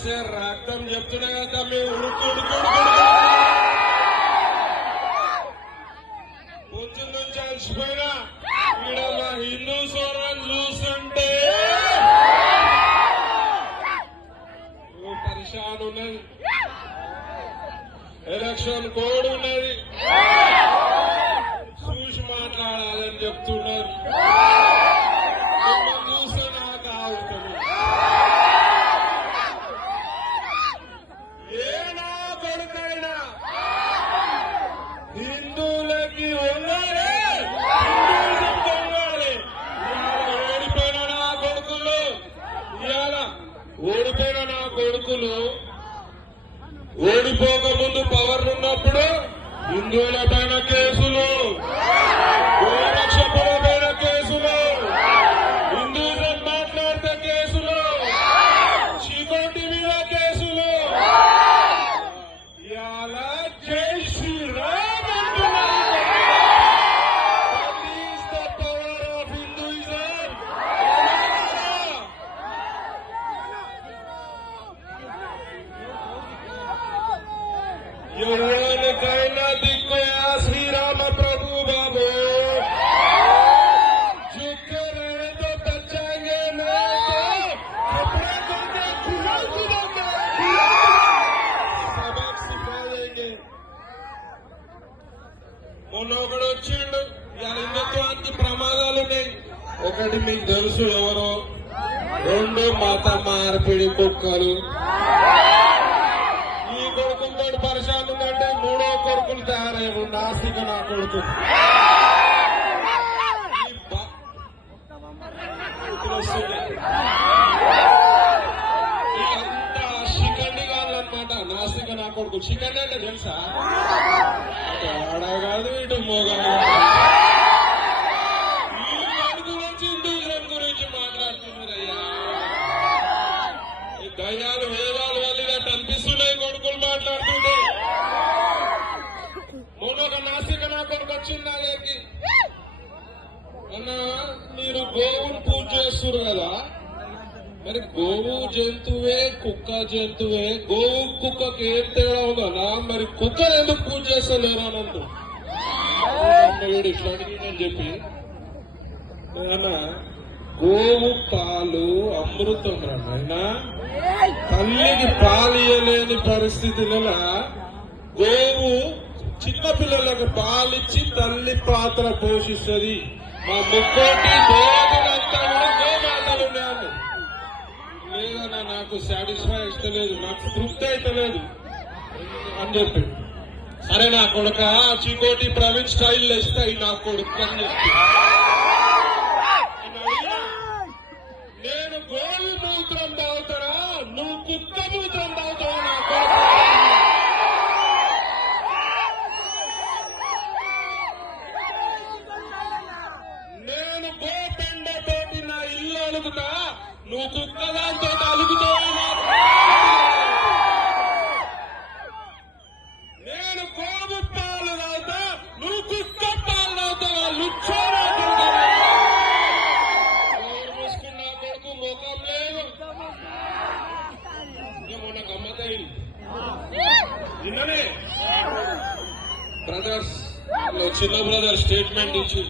చూస్తే రక్తం చెప్తున్నా కదా మీ పొద్దు నుంచి అలసిపోయినా ఈడ మా హిందూ సోదరులను చూస్తుంటే పరిశాన్ ఉన్నది. ఎలక్షన్ కోడ్ ఉన్నది, చూసి మాట్లాడాలని చెప్తున్నారు. చూస్తే నాకు ఆగుతుంది. ఏనా కొడుకైనా హిందువులకి వంగాలి, హిందూయిజం పొంగాలి. ఇవాళ ఓడిపోయిన నా కొడుకులు, ఇవాళ ఓడిపోయిన నా కొడుకులు ఓడిపోకముందు పవర్ ఉన్నప్పుడు హిందువుల పైన కేసులు, గోరక్షకుల పైన కేసులు, హిందూయిజం మాట్లాడితే కేసులు, చీకోటి మీద కేసులు. ఇవాళ జై శ్రీరామ్ అంటున్నారు. That is the power of Hinduism. ఎవరికైనా దిక్కుయా శ్రీరామ ప్రభు బాబు झुके रहने तो बचाएंगे नहीं तो कपड़े करके सबक सिखा देंगे. మొన్న ఒకడు వచ్చిండు. ఇవాళ హిందుత్వానికి ప్రమాదాలు ఉన్నాయి. ఒకటి మీకు తెలుసు ఎవరో, రెండు మత మార్పిడి కుక్కలు. ఈ కొడుకులతో పరిశాన్ ఉందంటే మూడో కొడుకులు తయారయ్యారు. నాస్తిక నా కొడుకు వీళ్ళంతా శిఖండి కావాలన్నమాట. నాస్తిక నా కొడుకు శిఖండి అంటే తెలుసా? ఆడా కాదు, ఇటు మోగా ఈ గురించి హిందూయిజం గురించి మాట్లాడుతున్నారయ్యా. ఈ దయ్యాలు వేదాలు వెళ్ళినట్టు అనిపిస్తున్నాయి కొడుకులు మాట్లాడుతుంటే. మొన్న ఒక నాస్తిక నా కొడుకు వచ్చింది నా దగ్గరికి. అన్నా, మీరు గోవును పూజ చేస్తున్నారు కదా, మరి గోవు జంతువే కుక్క జంతువే, గోవు కుక్కకి ఏం తేడా ఉందన్నా? మరి కుక్కను ఎందుకు పూజ చేస్తలేరు అనందు వీడు ఇట్లా అడిగిందని చెప్పి. అన్నా, గోవు పాలు అమృతం అన్నా. తల్లికి పాలు ఇయ్యలేని పరిస్థితులలో గోవు చిన్నపిల్లలకు పాలిచ్చి తల్లి పాత్ర పోషిస్తుంది. మా ముక్కోటి దేవతలంతా కూడా గోమాతలు ఉన్నాయని. లేదన్నా, నాకు సాటిస్ఫై ఇస్తలేదు, నాకు తృప్తి అయితలేదు అని చెప్పి. సరే నా కొడుక, చీకోటి ప్రవీణ్ స్టైల్ ఇస్తాయి నా కొడుకు అని చెప్పి. నేను గోవు మూత్రం తాగుతారా, నువ్వు కుక్క మూత్రం తాగుతావా నా కొడుకు? నేను గోపెండతోటి నా ఇల్లు అలుగుతా, నువ్వు కుక్క దాంతో అలుగుతావా? నేను గోవు పాలు తాగుతా, నువ్వు కుక్క పాలు తాగుతావా? లుచ్చోరా మూసుకున్న కొడుకు ముఖం లేదు. మొన్న గమ్మతైంది. నిన్ననే బ్రదర్స్ చిన్న బ్రదర్ స్టేట్మెంట్ ఇచ్చి